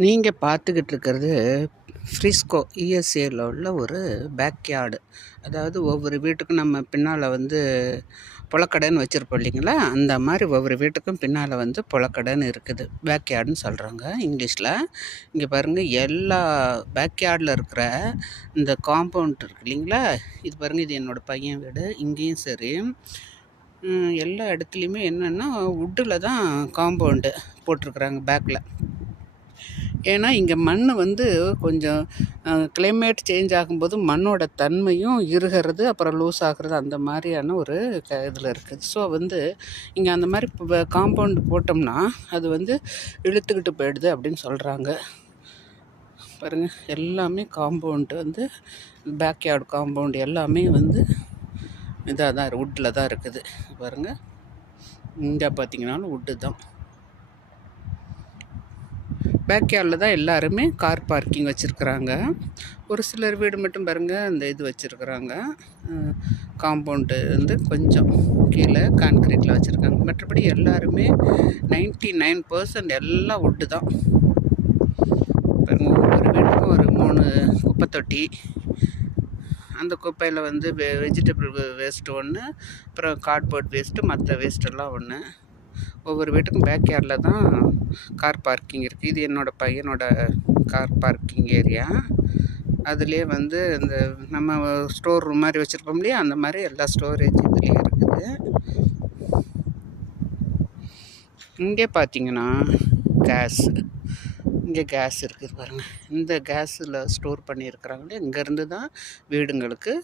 நீங்கள் பார்த்துக்கிட்டு இருக்கிறது ஃப்ரிஸ்கோ யுஎஸ்ஏல உள்ள ஒரு பேக்யார்டு. அதாவது ஒவ்வொரு வீட்டுக்கும் நம்ம பின்னால் வந்து புழக்கடைன்னு வச்சுருப்போம் இல்லைங்களா, அந்த மாதிரி ஒவ்வொரு வீட்டுக்கும் பின்னால் வந்து புழக்கடைன்னு இருக்குது. பேக்யார்டுன்னு சொல்கிறாங்க இங்கிலீஷில். இங்கே பாருங்கள், எல்லா பேக்யார்டில் இருக்கிற இந்த காம்பவுண்ட் இருக்குது இல்லைங்களா, இது பாருங்கள், இது என்னோடய பையன் வீடு. இங்கேயும் சரி, எல்லா இடத்துலையுமே என்னென்னா வுட்டில் தான் காம்பவுண்டு போட்டிருக்குறாங்க பேக்கில். ஏன்னா இங்கே மண் வந்து கொஞ்சம் கிளைமேட் சேஞ்ச் ஆகும்போது மண்ணோட தன்மையும் இறுகிறது, அப்புறம் லூஸ் ஆகிறது, அந்த மாதிரியான ஒரு இதில் இருக்குது. ஸோ வந்து இங்கே அந்த மாதிரி காம்பவுண்டு போட்டோம்னா அது வந்து இழுத்துக்கிட்டு போயிடுது அப்படின்னு சொல்கிறாங்க. பாருங்கள், எல்லாமே காம்பவுண்டு வந்து பேக்யார்டு காம்பவுண்டு எல்லாமே வந்து இதாக தான் வுட்டில் தான் இருக்குது. பாருங்கள், இங்கே பார்த்தீங்கன்னாலும் வுட்டு தான். பேக்யார்டில் தான் எல்லாருமே கார் பார்க்கிங் வச்சுருக்குறாங்க. ஒரு சிலர் வீடு மட்டும் பாருங்கள், இந்த இது வச்சுருக்குறாங்க, காம்பவுண்டு வந்து கொஞ்சம் கீழே கான்க்ரீட்டில் வச்சுருக்காங்க. மற்றபடி எல்லாருமே 99% எல்லாம் வுட்டு தான். பாருங்கள், ஒவ்வொரு வீட்டுக்கும் ஒரு 3 குப்பை தொட்டி. அந்த குப்பையில் வந்து வெஜிடபிள் வேஸ்ட்டு ஒன்று, அப்புறம் கார்ட்போர்ட் வேஸ்ட்டு, மற்ற வேஸ்ட்டெல்லாம் ஒன்று. ஒவ்வொரு வீட்டுக்கும் பேக்யார்டில் தான் கார் பார்க்கிங் இருக்குது. இது என்னோடய பையனோட கார் பார்க்கிங் ஏரியா. அதுலேயே வந்து இந்த நம்ம ஸ்டோர் ரூம் மாதிரி வச்சுருப்போம் இல்லையா, அந்த மாதிரி எல்லா ஸ்டோரேஜ் இதுலேயே இருக்குது. இங்கே பார்த்தீங்கன்னா இங்கே கேஸ் இருக்குது பாருங்கள். இந்த கேஸில் ஸ்டோர் பண்ணியிருக்கிறாங்களே, இங்கேருந்து தான் வீடுங்களுக்கு